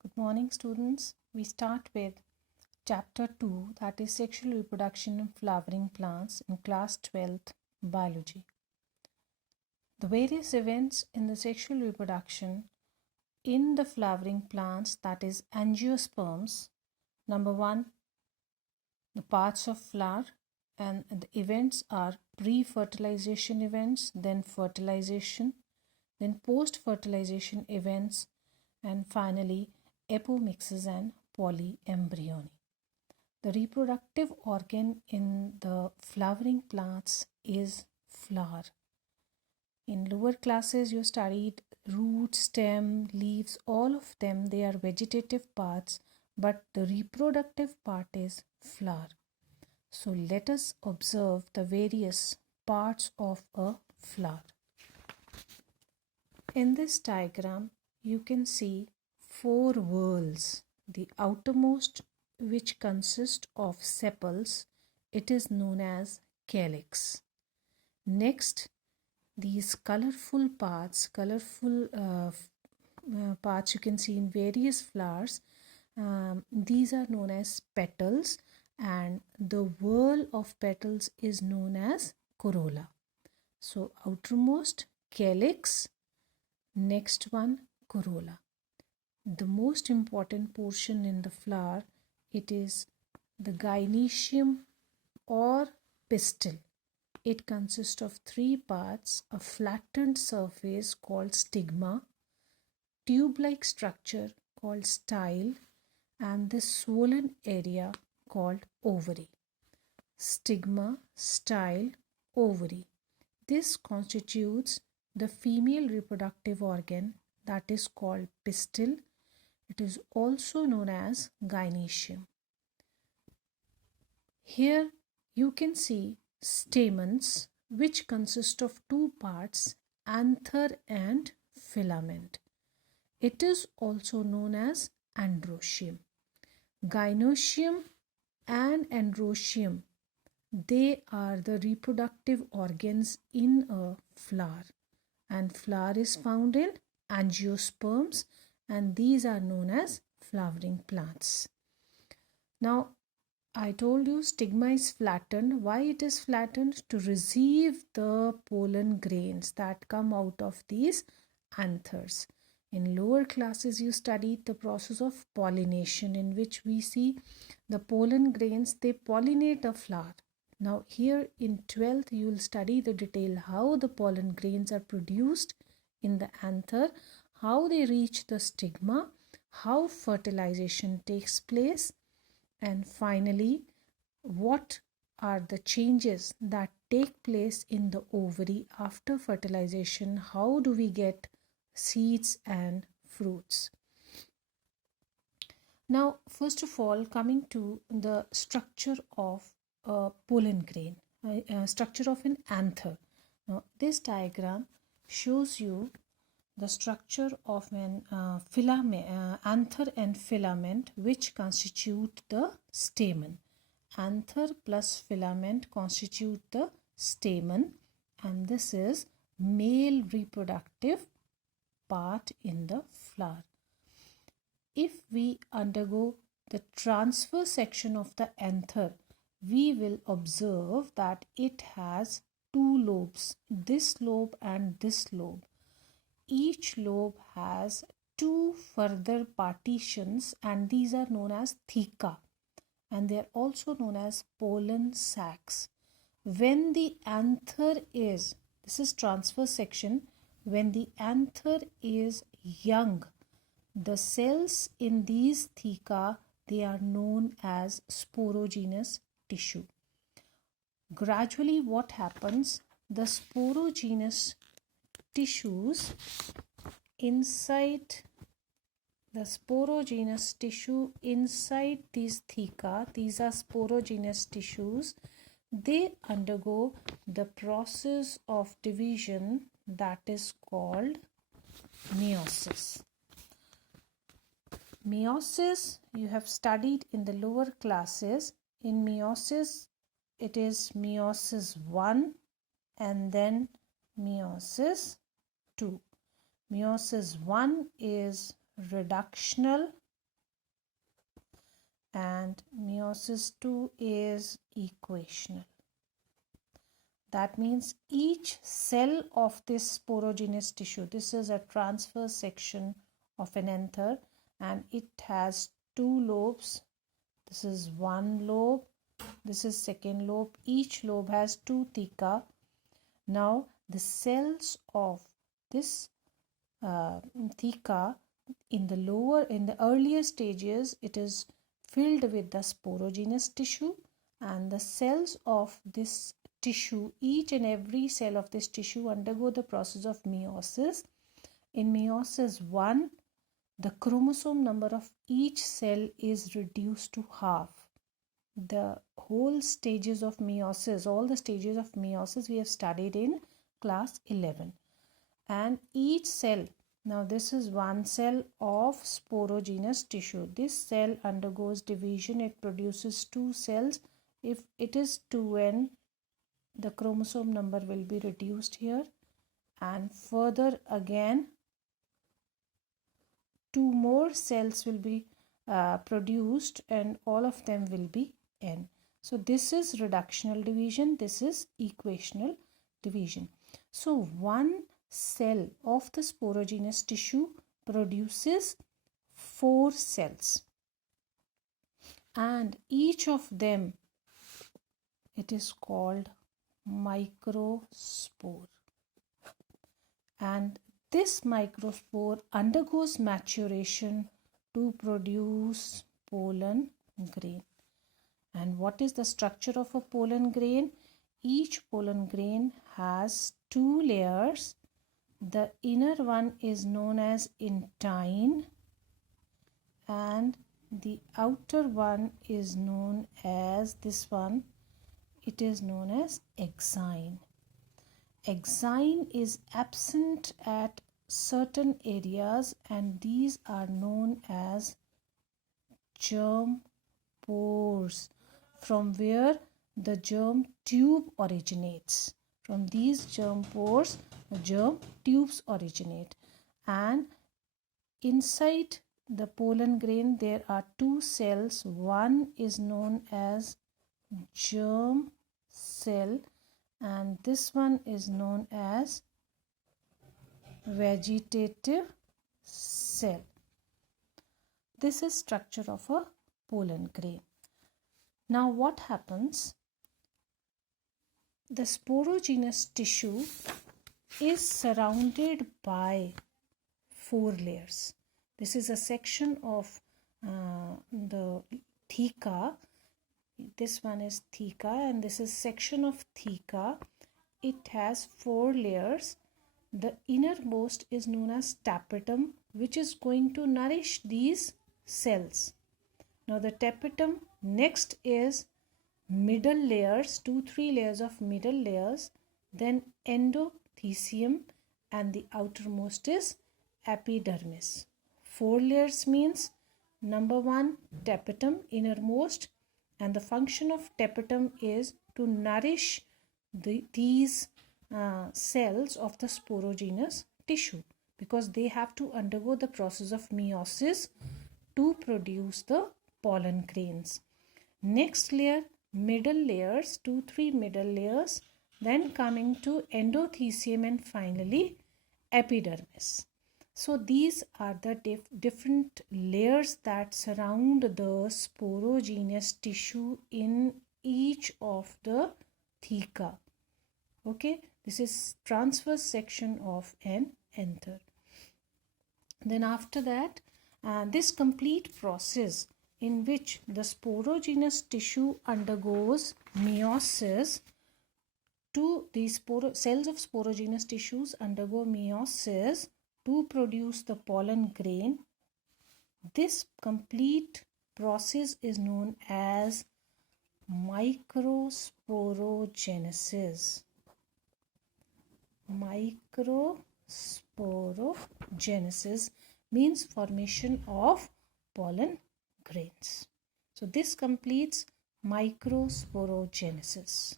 Good morning, students. We start with chapter 2, that is sexual reproduction in flowering plants, in class 12th biology. The various events in the sexual reproduction in the flowering plants, that is angiosperms. Number 1, the parts of flower, and the events are pre-fertilization events, then fertilization, then post-fertilization events, and finally apomixis and polyembryony. The reproductive organ in the flowering plants is flower. In lower classes you studied root, stem, leaves, all of them, they are vegetative parts, but the reproductive part is flower. So let us observe the various parts of a flower. In this diagram you can see 4 whorls. The outermost, which consists of sepals, it is known as calyx. Next, these colorful parts you can see in various flowers, these are known as petals, and the whorl of petals is known as corolla. So outermost calyx, next one corolla. The most important portion in the flower, it is the gynoecium or pistil. It consists of 3 parts: a flattened surface called stigma, tube-like structure called style, and this swollen area called ovary. Stigma, style, ovary. This constitutes the female reproductive organ, that is called pistil. It is also known as gynoecium. Here you can see stamens, which consist of 2 parts, anther and filament. It is also known as androecium. Gynoecium and androecium, they are the reproductive organs in a flower, and flower is found in angiosperms, and these are known as flowering plants. Now, I told you stigma is flattened. Why it is flattened? To receive the pollen grains that come out of these anthers. In lower classes you studied the process of pollination, in which we see the pollen grains, they pollinate a flower. Now here in 12th you will study the detail how the pollen grains are produced in the anther, how they reach the stigma, how fertilization takes place, and finally what are the changes that take place in the ovary after fertilization. How do we get seeds and fruits? Now, first of all, coming to the structure of a pollen grain, structure of an anther. Now, this diagram shows you the structure of an anther and filament, which constitute the stamen. Anther plus filament constitute the stamen, and this is male reproductive part in the flower. If we undergo the transverse section of the anther, we will observe that it has 2 lobes, this lobe and this lobe. Each lobe has 2 further partitions, and these are known as theca, and they are also known as pollen sacs. When the anther is, this is transverse section, when the anther is young, the cells in these theca, they are known as sporogenous tissue. Gradually what happens, the sporogenous tissues inside these theca, these are sporogenous tissues, they undergo the process of division that is called meiosis. Meiosis you have studied in the lower classes. In meiosis, it is meiosis 1 and then meiosis 2. Meiosis 1 is reductional and meiosis 2 is equational. That means each cell of this sporogenous tissue, this is a transverse section of an anther and it has two lobes. This is one lobe, this is second lobe. Each lobe has two theca. Now the cells of this theca in the earlier stages, it is filled with the sporogenous tissue, and the cells of this tissue, each and every cell of this tissue undergo the process of meiosis. In meiosis 1, the chromosome number of each cell is reduced to half. The whole stages of meiosis, all the stages of meiosis we have studied in class 11. And each cell, now this is one cell of sporogenous tissue. This cell undergoes division, it produces two cells. If it is 2n, the chromosome number will be reduced here, and further again 2 more cells will be produced and all of them will be n. So this is reductional division, this is equational division. So one cell of the sporogenous tissue produces 4 cells, and each of them, it is called microspore, and this microspore undergoes maturation to produce pollen grain. And what is the structure of a pollen grain? Each pollen grain has 2 layers. The inner one is known as intine and the outer one is known as this one. It is known as exine. Exine is absent at certain areas and these are known as germ pores, from where the germ tube originates. From these germ pores, the germ tubes originate. And inside the pollen grain, there are 2 cells. One is known as germ cell and this one is known as vegetative cell. This is structure of a pollen grain. Now what happens? The sporogenous tissue is surrounded by 4 layers. This is a section of the theca. This one is theca and this is section of theca. It has 4 layers. The innermost is known as tapetum, which is going to nourish these cells. Now the tapetum, next is middle layers, 2-3 layers of middle layers, then endothecium, and the outermost is epidermis. 4 layers means number 1 tapetum, innermost, and the function of tapetum is to nourish these cells of the sporogenous tissue because they have to undergo the process of meiosis to produce the pollen grains. Next layer, middle layers, 2-3 middle layers, then coming to endothecium and finally epidermis. So these are the different layers that surround the sporogenous tissue in each of the theca. Okay, this is transverse section of an anther. Then after that, this complete process in which the sporogenous tissue undergoes meiosis, these cells of sporogenous tissues undergo meiosis to produce the pollen grain. This complete process is known as microsporogenesis. Microsporogenesis means formation of pollen grains. So this completes microsporogenesis.